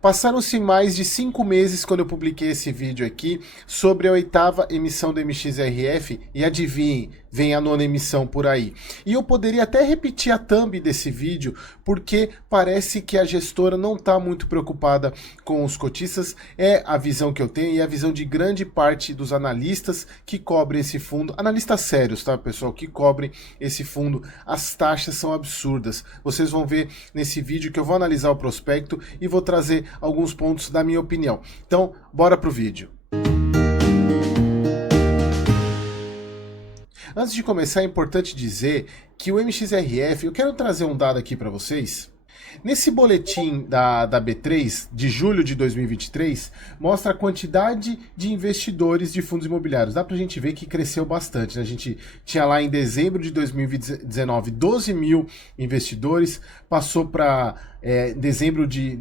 Passaram-se mais de 5 meses quando eu publiquei esse vídeo aqui sobre a 8ª emissão do MXRF e adivinhem, vem a 9ª emissão por aí. E eu poderia até repetir a thumb desse vídeo, porque parece que a gestora não está muito preocupada com os cotistas, é a visão que eu tenho e a visão de grande parte dos analistas que cobrem esse fundo, analistas sérios, tá pessoal, que cobrem esse fundo. As taxas são absurdas. Vocês vão ver nesse vídeo que eu vou analisar o prospecto e vou trazer alguns pontos da minha opinião. Então, bora pro vídeo. Antes de começar, é importante dizer que o MXRF, eu quero trazer um dado aqui para vocês. Nesse boletim da B3, de julho de 2023, mostra a quantidade de investidores de fundos imobiliários. Dá pra gente ver que cresceu bastante, né? A gente tinha lá em dezembro de 2019 12 mil investidores, passou para dezembro de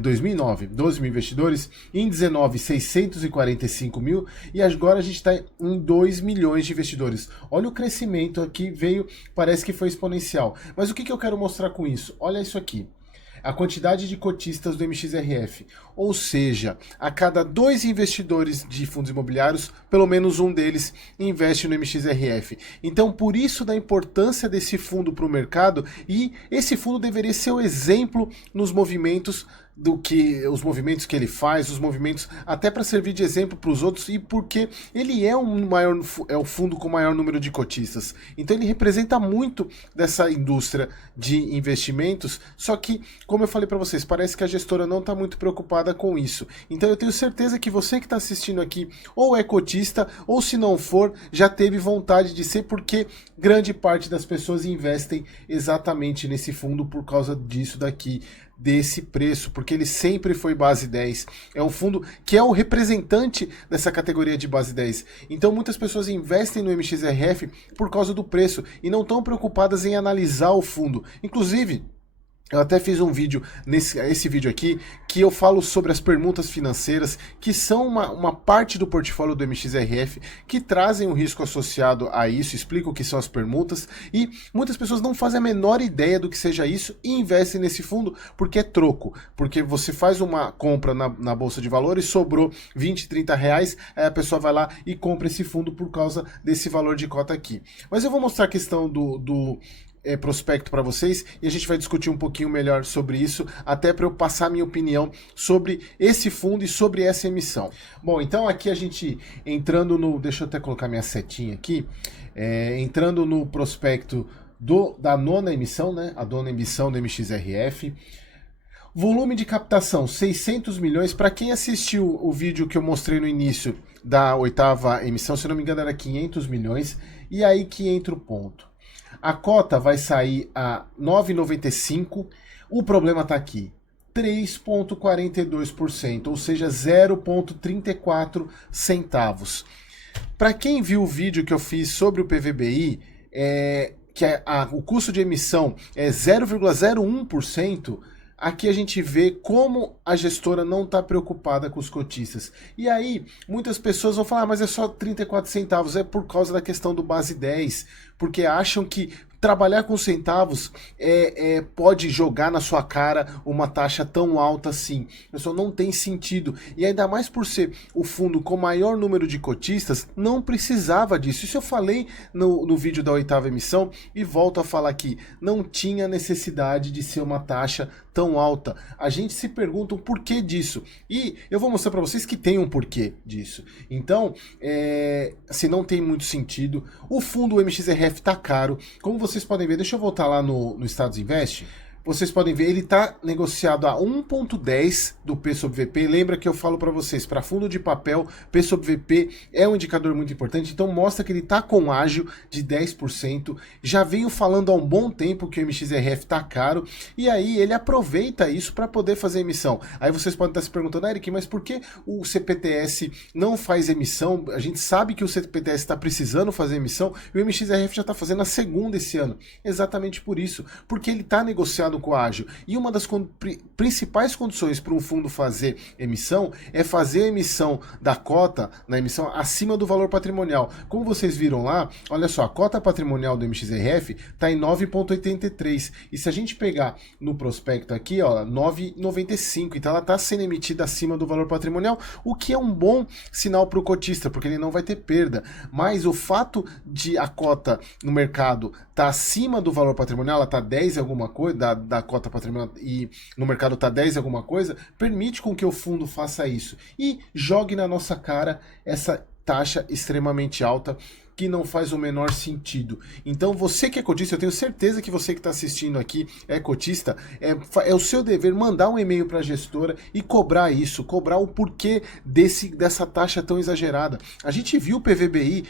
2009, 12 mil investidores, em 19, 645 mil, e agora a gente está em 2 milhões de investidores. Olha o crescimento aqui, veio, parece que foi exponencial. Mas o que eu quero mostrar com isso? Olha isso aqui. A quantidade de cotistas do MXRF, ou seja, a cada 2 investidores de fundos imobiliários, pelo menos um deles investe no MXRF. Então, por isso da importância desse fundo para o mercado, e esse fundo deveria ser o exemplo nos movimentos os movimentos que ele faz, os movimentos até para servir de exemplo para os outros, e porque ele é o fundo com o maior número de cotistas. Então ele representa muito dessa indústria de investimentos, só que, como eu falei para vocês, parece que a gestora não está muito preocupada com isso. Então eu tenho certeza que você que está assistindo aqui ou é cotista, ou se não for, já teve vontade de ser, porque grande parte das pessoas investem exatamente nesse fundo por causa disso daqui, desse preço, porque ele sempre foi base 10. É um fundo que é o representante dessa categoria de base 10. Então muitas pessoas investem no MXRF por causa do preço e não estão preocupadas em analisar o fundo. Inclusive, eu até fiz um vídeo, esse vídeo aqui, que eu falo sobre as permutas financeiras, que são uma parte do portfólio do MXRF, que trazem um risco associado a isso, explico o que são as permutas, e muitas pessoas não fazem a menor ideia do que seja isso e investem nesse fundo porque é troco, porque você faz uma compra na Bolsa de Valores, sobrou 20, 30 reais, aí a pessoa vai lá e compra esse fundo por causa desse valor de cota aqui. Mas eu vou mostrar a questão do prospecto para vocês e a gente vai discutir um pouquinho melhor sobre isso, até para eu passar minha opinião sobre esse fundo e sobre essa emissão. Bom, então aqui a gente entrando no, deixa eu até colocar minha setinha aqui, entrando no prospecto da 9ª emissão, né, a 9ª emissão do MXRF. Volume de captação 600 milhões, para quem assistiu o vídeo que eu mostrei no início da 8ª emissão, se não me engano era 500 milhões, e aí que entra o ponto. A cota vai sair a 9,95. O problema está aqui, 3,42%, ou seja, 0,34 centavos. Para quem viu o vídeo que eu fiz sobre o PVBI, o custo de emissão é 0,01%, aqui a gente vê como a gestora não está preocupada com os cotistas. E aí, muitas pessoas vão falar, mas é só 34 centavos, é por causa da questão do base 10, porque acham que trabalhar com centavos pode jogar na sua cara uma taxa tão alta assim. Pessoal, não tem sentido. E ainda mais por ser o fundo com maior número de cotistas, não precisava disso. Isso eu falei no vídeo da 8ª emissão e volto a falar aqui. Não tinha necessidade de ser uma taxa tão alta. A gente se pergunta o porquê disso. E eu vou mostrar para vocês que tem um porquê disso. Então, se não tem muito sentido, o fundo MXRF está caro. Como vocês podem ver, deixa eu voltar lá no Status Invest. Vocês podem ver, ele está negociado a 1,10 do P sobre VP. Lembra que eu falo para vocês, para fundo de papel, P sobre VP é um indicador muito importante, então mostra que ele está com ágio de 10%. Já venho falando há um bom tempo que o MXRF está caro, e aí ele aproveita isso para poder fazer emissão. Aí vocês podem estar se perguntando, Eric, mas por que o CPTS não faz emissão? A gente sabe que o CPTS está precisando fazer emissão, e o MXRF já está fazendo a segunda esse ano. Exatamente por isso, porque ele está negociado banco ágil. E uma das principais condições para um fundo fazer emissão é fazer a emissão da cota, na emissão acima do valor patrimonial. Como vocês viram lá, olha só, a cota patrimonial do MXRF está em 9,83. E se a gente pegar no prospecto aqui, ó, 9,95. Então ela está sendo emitida acima do valor patrimonial, o que é um bom sinal para o cotista, porque ele não vai ter perda. Mas o fato de a cota no mercado tá acima do valor patrimonial, ela tá 10 e alguma coisa, da cota patrimonial, e no mercado tá 10 e alguma coisa, permite com que o fundo faça isso e jogue na nossa cara essa taxa extremamente alta que não faz o menor sentido. Então você que é cotista, eu tenho certeza que você que está assistindo aqui é cotista, é o seu dever mandar um e-mail para a gestora e cobrar isso, cobrar o porquê dessa taxa tão exagerada. A gente viu o PVBI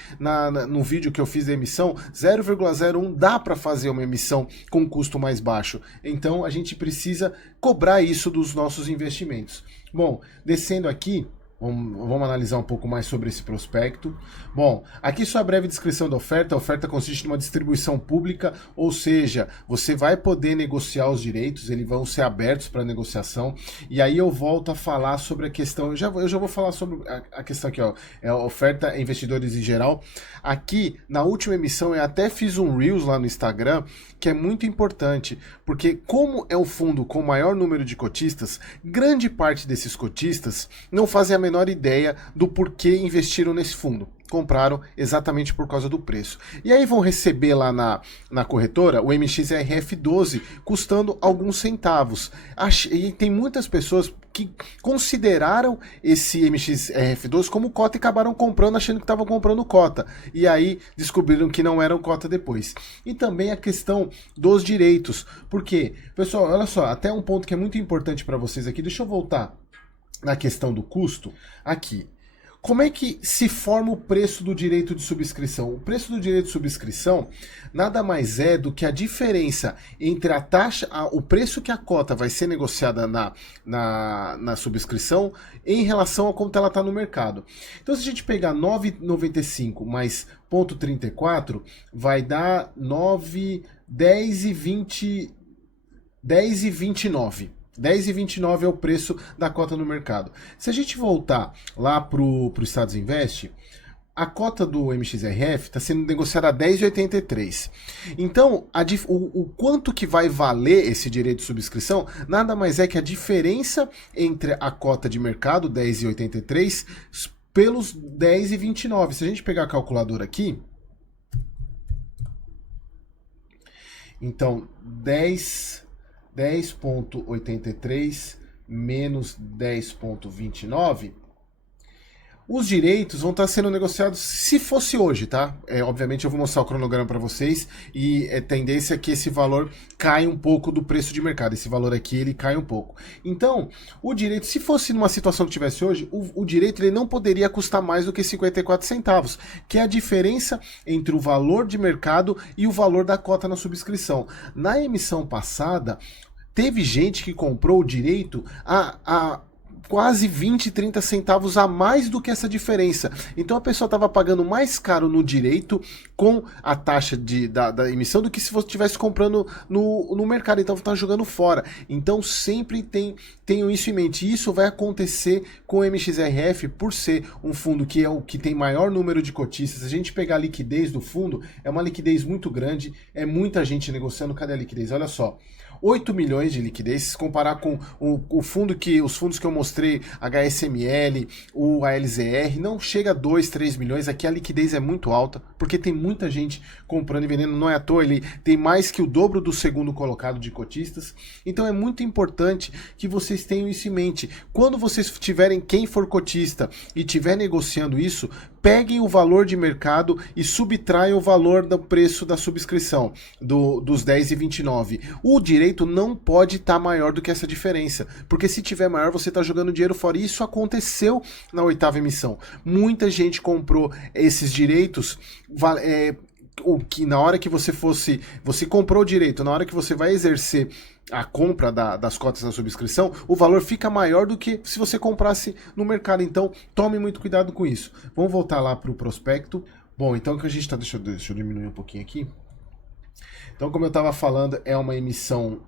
no vídeo que eu fiz da emissão, 0,01 dá para fazer uma emissão com custo mais baixo. Então a gente precisa cobrar isso dos nossos investimentos. Bom, descendo aqui, vamos analisar um pouco mais sobre esse prospecto. Bom, aqui só a breve descrição da oferta. A oferta consiste numa distribuição pública, ou seja, você vai poder negociar os direitos, eles vão ser abertos para negociação. E aí eu volto a falar sobre a questão, eu já vou falar sobre a questão aqui, ó, é a oferta a investidores em geral. Aqui, na última emissão, eu até fiz um Reels lá no Instagram, que é muito importante, porque como é um fundo com maior número de cotistas, grande parte desses cotistas não fazem a menor ideia do porquê investiram nesse fundo. Compraram exatamente por causa do preço. E aí vão receber lá na corretora o MXRF12 custando alguns centavos. E tem muitas pessoas que consideraram esse MXRF12 como cota e acabaram comprando achando que estavam comprando cota. E aí descobriram que não eram cota depois. E também a questão dos direitos. Porque, pessoal, olha só, até um ponto que é muito importante para vocês aqui. Deixa eu voltar na questão do custo aqui. Como é que se forma o preço do direito de subscrição? O preço do direito de subscrição nada mais é do que a diferença entre a taxa, o preço que a cota vai ser negociada na subscrição em relação a quanto ela está no mercado. Então, se a gente pegar 9,95 mais 0,34, vai dar 9, 10 e 20, 10 e 29. 10,29 é o preço da cota no mercado. Se a gente voltar lá para o Estados Invest, a cota do MXRF está sendo negociada a 10,83. Então, o quanto que vai valer esse direito de subscrição nada mais é que a diferença entre a cota de mercado, 10,83, pelos 10,29. Se a gente pegar a calculadora aqui, então 10,83 menos 10,29, os direitos vão estar sendo negociados se fosse hoje, tá? Obviamente eu vou mostrar o cronograma para vocês e é tendência que esse valor caia um pouco do preço de mercado. Esse valor aqui, ele cai um pouco. Então, o direito, se fosse numa situação que tivesse hoje, o direito ele não poderia custar mais do que 54 centavos, que é a diferença entre o valor de mercado e o valor da cota na subscrição. Na emissão passada, teve gente que comprou o direito a quase 20, 30 centavos a mais do que essa diferença. Então a pessoa estava pagando mais caro no direito com a taxa da emissão do que se você estivesse comprando no mercado. Então está jogando fora. Então sempre tenham isso em mente. E isso vai acontecer com o MXRF por ser um fundo que é o que tem maior número de cotistas. Se a gente pegar a liquidez do fundo, é uma liquidez muito grande, é muita gente negociando. Cadê a liquidez? Olha só. 8 milhões de liquidez, se comparar com os fundos que eu mostrei, HSML, o ALZR, não chega a 2, 3 milhões, aqui a liquidez é muito alta, porque tem muita gente comprando e vendendo, não é à toa, ele tem mais que o dobro do segundo colocado de cotistas, então é muito importante que vocês tenham isso em mente. Quando vocês tiverem, quem for cotista e estiver negociando isso, peguem o valor de mercado e subtraiam o valor do preço da subscrição, dos 10,29. O direito não pode estar maior do que essa diferença, porque se tiver maior, você está jogando dinheiro fora. E isso aconteceu na 8ª emissão. Muita gente comprou esses direitos, que na hora que você comprou o direito, na hora que você vai exercer a compra das cotas na subscrição, o valor fica maior do que se você comprasse no mercado. Então, tome muito cuidado com isso. Vamos voltar lá para o prospecto. Bom, então o que a gente está... Deixa eu diminuir um pouquinho aqui. Então, como eu estava falando, é uma emissão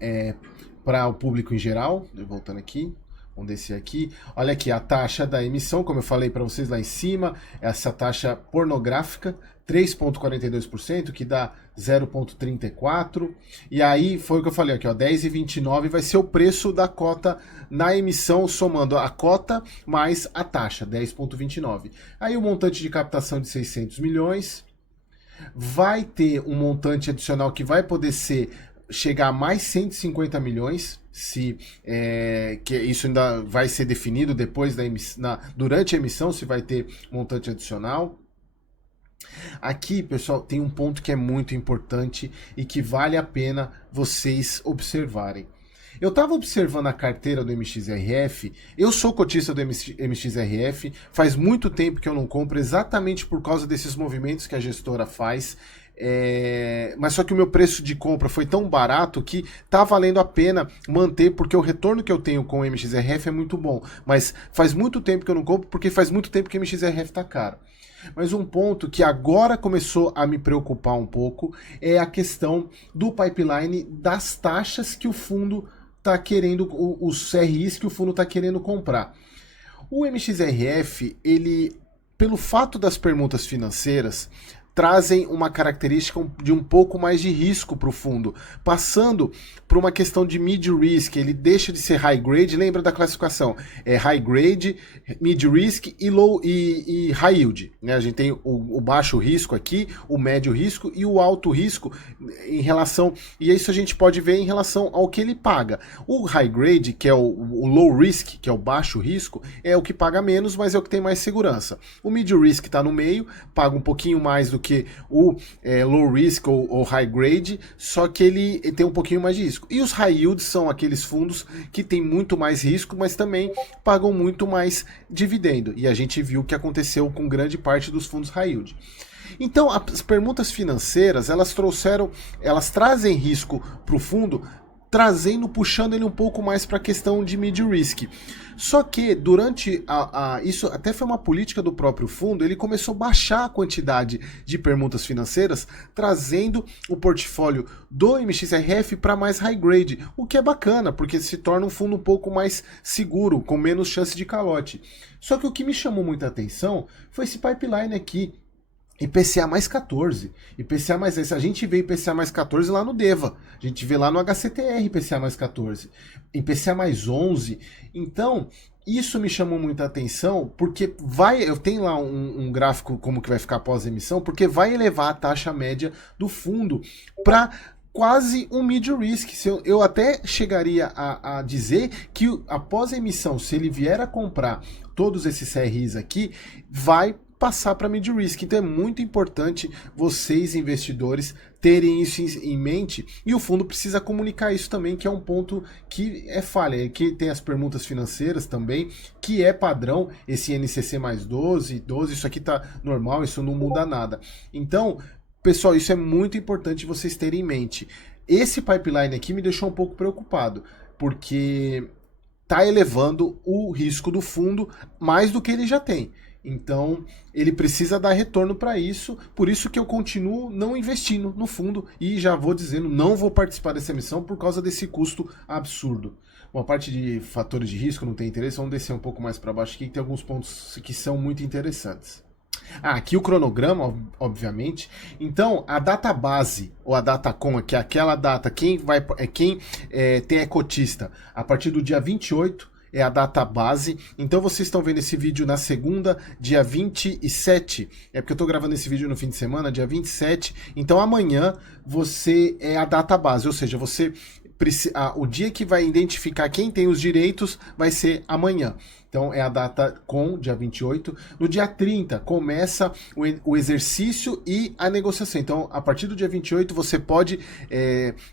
para o público em geral. Voltando aqui. Vamos descer aqui. Olha aqui a taxa da emissão, como eu falei para vocês lá em cima, essa taxa pornográfica, 3,42%, que dá 0,34%. E aí foi o que eu falei aqui, ó, 10,29 vai ser o preço da cota na emissão, somando a cota mais a taxa, 10,29. Aí o montante de captação de 600 milhões. Vai ter um montante adicional que vai poder chegar a mais 150 milhões, que isso ainda vai ser definido depois durante a emissão, se vai ter montante adicional. Aqui, pessoal, tem um ponto que é muito importante e que vale a pena vocês observarem. Eu estava observando a carteira do MXRF, eu sou cotista do MXRF, faz muito tempo que eu não compro, exatamente por causa desses movimentos que a gestora faz. Mas só que o meu preço de compra foi tão barato que tá valendo a pena manter, porque o retorno que eu tenho com o MXRF é muito bom. Mas faz muito tempo que eu não compro, porque faz muito tempo que o MXRF tá caro. Mas um ponto que agora começou a me preocupar um pouco é a questão do pipeline das taxas que o fundo está querendo, os CRIs que o fundo está querendo comprar. O MXRF, ele, pelo fato das permutas financeiras, trazem uma característica de um pouco mais de risco para o fundo, passando por uma questão de mid-risk, ele deixa de ser high-grade, lembra da classificação, é high-grade, mid-risk e high yield, né? A gente tem o baixo risco aqui, o médio risco e o alto risco em relação, e isso a gente pode ver em relação ao que ele paga. O high-grade, que é o low risk, que é o baixo risco, é o que paga menos, mas é o que tem mais segurança. O mid-risk está no meio, paga um pouquinho mais do que o low risk ou high grade, só que ele tem um pouquinho mais de risco. E os high yield são aqueles fundos que têm muito mais risco, mas também pagam muito mais dividendo. E a gente viu o que aconteceu com grande parte dos fundos high yield. Então, as permutas financeiras, elas trazem risco para o fundo, puxando ele um pouco mais para a questão de mid-risk. Só que durante isso até foi uma política do próprio fundo, ele começou a baixar a quantidade de permutas financeiras, trazendo o portfólio do MXRF para mais high grade, o que é bacana, porque se torna um fundo um pouco mais seguro, com menos chance de calote. Só que o que me chamou muita atenção foi esse pipeline aqui, IPCA mais 14, IPCA mais 10. A gente vê IPCA mais 14 lá no DEVA, a gente vê lá no HCTR IPCA mais 14, IPCA mais 11. Então, isso me chamou muita atenção, porque eu tenho lá um gráfico como que vai ficar após a emissão, porque vai elevar a taxa média do fundo para quase um mid-risk. Eu até chegaria a dizer que após a emissão, se ele vier a comprar todos esses CRIs aqui, vai passar para mid-risk. Então é muito importante vocês, investidores, terem isso em mente, e o fundo precisa comunicar isso também, que é um ponto que é falha, que tem as permutas financeiras também, que é padrão, esse NCC mais 12, isso aqui tá normal, isso não muda nada. Então, pessoal, isso é muito importante vocês terem em mente. Esse pipeline aqui me deixou um pouco preocupado, porque tá elevando o risco do fundo mais do que ele já tem. Então, ele precisa dar retorno para isso, por isso que eu continuo não investindo no fundo e já vou dizendo, não vou participar dessa emissão por causa desse custo absurdo. Bom, a parte de fatores de risco não tem interesse, vamos descer um pouco mais para baixo aqui, que tem alguns pontos que são muito interessantes. Aqui o cronograma, obviamente. Então, a data base, ou a datacom, que é aquela data, quem é cotista, a partir do dia 28, é a data base. Então vocês estão vendo esse vídeo na segunda, dia 27. É porque eu estou gravando esse vídeo no fim de semana, dia 27. Então amanhã você é a data base, ou seja, o dia que vai identificar quem tem os direitos vai ser amanhã. Então é a data com, dia 28. No dia 30 começa o exercício e a negociação. Então, a partir do dia 28 você pode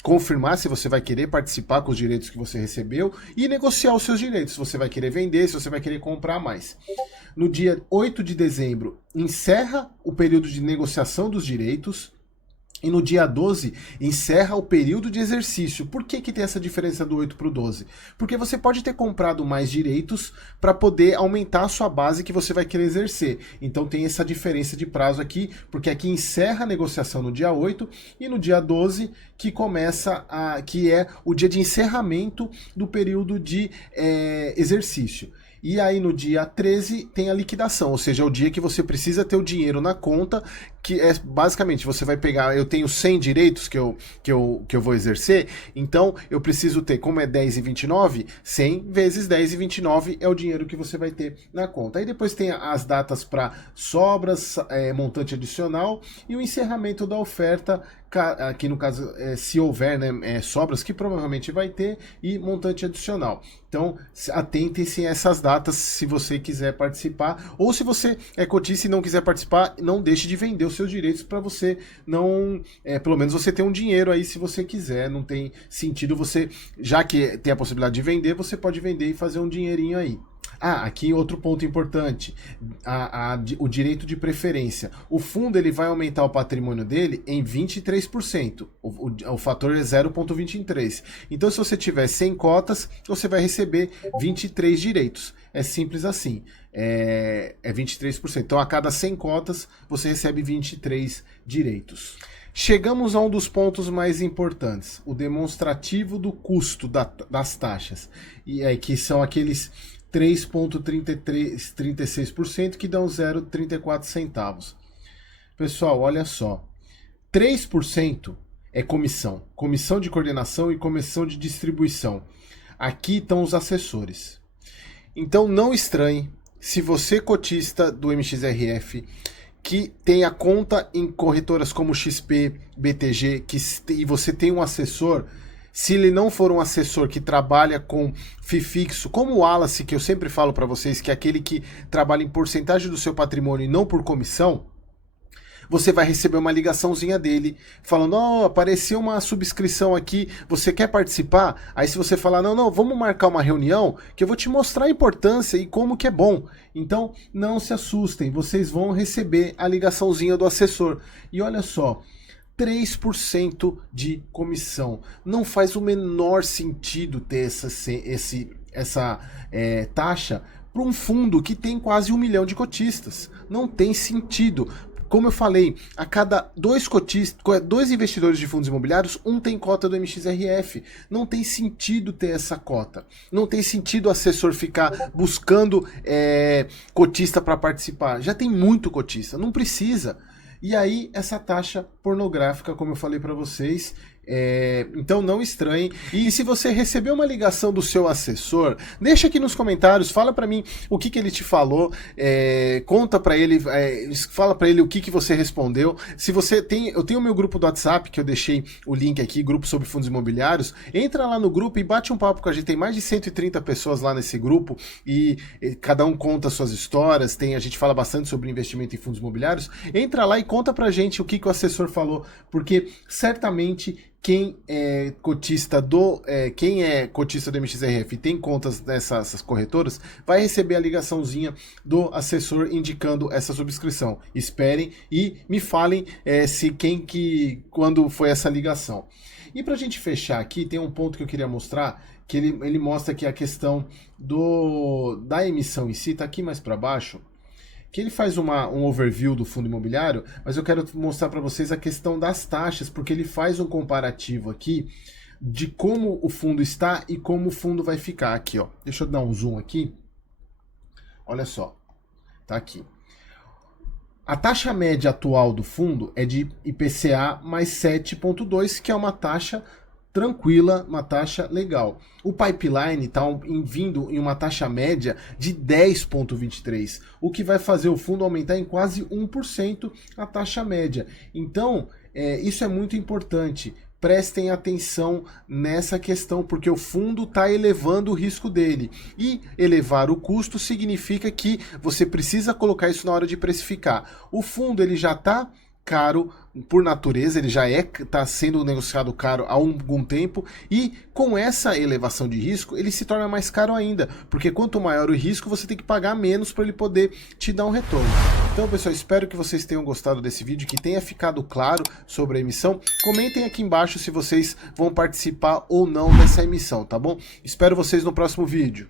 confirmar se você vai querer participar com os direitos que você recebeu e negociar os seus direitos. Se você vai querer vender, se você vai querer comprar mais. No dia 8 de dezembro encerra o período de negociação dos direitos. E no dia 12, encerra o período de exercício. Por que que tem essa diferença do 8 para o 12? Porque você pode ter comprado mais direitos para poder aumentar a sua base que você vai querer exercer. Então tem essa diferença de prazo aqui, porque aqui encerra a negociação no dia 8 e no dia 12 que começa que é o dia de encerramento do período de exercício. E aí no dia 13 tem a liquidação, ou seja, é o dia que você precisa ter o dinheiro na conta, que é basicamente, você vai pegar, eu tenho 100 direitos que eu vou exercer, então eu preciso ter, como é 10,29, 100 vezes 10,29 é o dinheiro que você vai ter na conta. Aí depois tem as datas para sobras, montante adicional e o encerramento da oferta, aqui no caso, se houver, né, sobras, que provavelmente vai ter, e montante adicional. Então, atentem-se a essas datas se você quiser participar, ou se você é cotista e não quiser participar, não deixe de vender os seus direitos para você não, pelo menos você ter um dinheiro aí se você quiser. Não tem sentido você, já que tem a possibilidade de vender, você pode vender e fazer um dinheirinho aí. Aqui outro ponto importante, o direito de preferência. O fundo ele vai aumentar o patrimônio dele em 23%, o fator é 0,23. Então se você tiver 100 cotas, você vai receber 23 direitos. É simples assim, é 23%. Então a cada 100 cotas, você recebe 23 direitos. Chegamos a um dos pontos mais importantes, o demonstrativo do custo das taxas, que são aqueles 3,36% que dão 0,34 centavos. Pessoal, olha só. 3% é comissão. Comissão de coordenação e comissão de distribuição. Aqui estão os assessores. Então não estranhe se você cotista do MXRF que tem a conta em corretoras como XP, BTG, e você tem um assessor. Se ele não for um assessor que trabalha com FII fixo, como o Wallace, que eu sempre falo para vocês, que é aquele que trabalha em porcentagem do seu patrimônio e não por comissão, você vai receber uma ligaçãozinha dele falando: apareceu uma subscrição aqui, você quer participar? Aí se você falar: não, vamos marcar uma reunião que eu vou te mostrar a importância e como que é bom. Então não se assustem, vocês vão receber a ligaçãozinha do assessor. E olha só, 3% de comissão. Não faz o menor sentido ter essa taxa para um fundo que tem quase 1 milhão de cotistas. Não tem sentido. Como eu falei, a cada dois investidores de fundos imobiliários, um tem cota do MXRF. Não tem sentido ter essa cota. Não tem sentido o assessor ficar buscando cotista para participar. Já tem muito cotista, não precisa. E aí, essa taxa pornográfica, como eu falei para vocês, então não estranhe. E se você recebeu uma ligação do seu assessor, deixa aqui nos comentários, fala para mim o que ele te falou, conta para ele, fala para ele o que você respondeu. Se você tem, eu tenho o meu grupo do WhatsApp, que eu deixei o link aqui, grupo sobre fundos imobiliários, entra lá no grupo e bate um papo com a gente. Tem mais de 130 pessoas lá nesse grupo e cada um conta suas histórias, a gente fala bastante sobre investimento em fundos imobiliários. Entra lá e conta pra gente o que o assessor falou, porque certamente quem é cotista do MXRF e tem contas nessas corretoras vai receber a ligaçãozinha do assessor indicando essa subscrição. Esperem e me falem quando foi essa ligação. E para a gente fechar aqui, tem um ponto que eu queria mostrar, que ele mostra aqui a questão da emissão em si, tá aqui mais para baixo, que ele faz um overview do fundo imobiliário, mas eu quero mostrar para vocês a questão das taxas, porque ele faz um comparativo aqui de como o fundo está e como o fundo vai ficar. Aqui, ó. Deixa eu dar um zoom aqui. Olha só. Tá aqui. A taxa média atual do fundo é de IPCA mais 7,2, que é uma taxa tranquila, uma taxa legal. O pipeline está vindo em uma taxa média de 10,23, o que vai fazer o fundo aumentar em quase 1% a taxa média. Então, isso é muito importante. Prestem atenção nessa questão, porque o fundo está elevando o risco dele. E elevar o custo significa que você precisa colocar isso na hora de precificar. O fundo ele já está caro por natureza, ele já está sendo negociado caro há algum tempo, e com essa elevação de risco ele se torna mais caro ainda, porque quanto maior o risco você tem que pagar menos para ele poder te dar um retorno. Então Então, pessoal, espero que vocês tenham gostado desse vídeo, que tenha ficado claro sobre a emissão. Comentem aqui embaixo se vocês vão participar ou não dessa emissão, tá bom? Espero vocês no próximo vídeo.